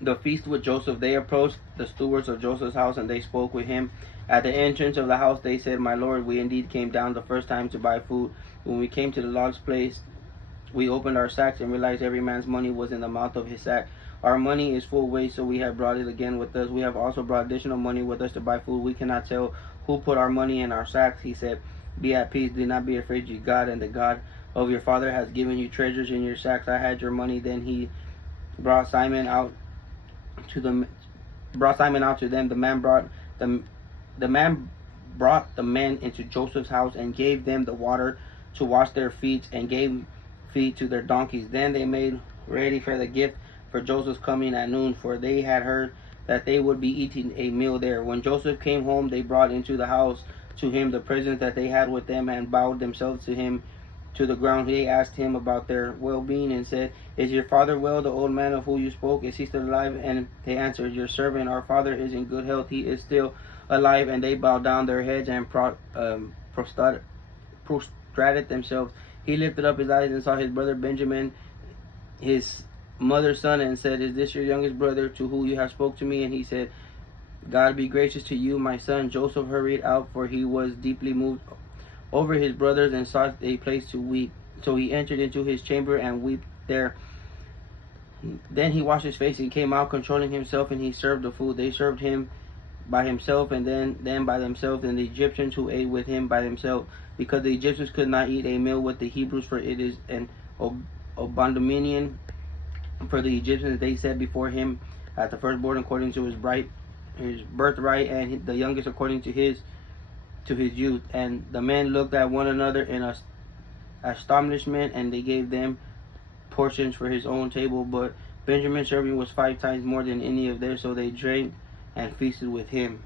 the feast with Joseph. They approached the stewards of Joseph's house, and they spoke with him. At the entrance of the house, they said, "My lord, we indeed came down the first time to buy food. When we came to the Lord's place, we opened our sacks and realized every man's money was in the mouth of his sack. Our money is full weight, so we have brought it again with us. We have also brought additional money with us to buy food. We cannot tell who put our money in our sacks." He said, "Be at peace. Do not be afraid. Your God and the God of your father has given you treasures in your sacks. I had your money." Then he brought Simon out to the brought Simon out to them. The the man brought the men into Joseph's house and gave them the water to wash their feet and gave feed to their donkeys. Then they made ready for the gift for Joseph's coming at noon, for they had heard that they would be eating a meal there. When Joseph came home, they brought into the house to him the presents that they had with them and bowed themselves to him to the ground. They asked him about their well-being and said, "Is your father well, the old man of whom you spoke? Is he still alive?" And they answered, "Your servant, our father, is in good health. He is still alive." And they bowed down their heads and prostrated themselves. He lifted up his eyes and saw his brother Benjamin, his mother's son, and said, "Is this your youngest brother to whom you have spoke to me?" And he said, "God be gracious to you, my son." Joseph hurried out, for he was deeply moved over his brothers and sought a place to weep. So he entered into his chamber and wept there. Then he washed his face and came out, controlling himself, and he served the food. They served him by himself, and then by themselves, and the Egyptians who ate with him by themselves, because the Egyptians could not eat a meal with the Hebrews, for it is an abomination for the Egyptians. They set before him at the firstborn according to his birthright, and the youngest according to his youth. And the men looked at one another in astonishment, and they gave them portions for his own table. But Benjamin's serving was 5 times more than any of theirs, so they drank and feasted with him.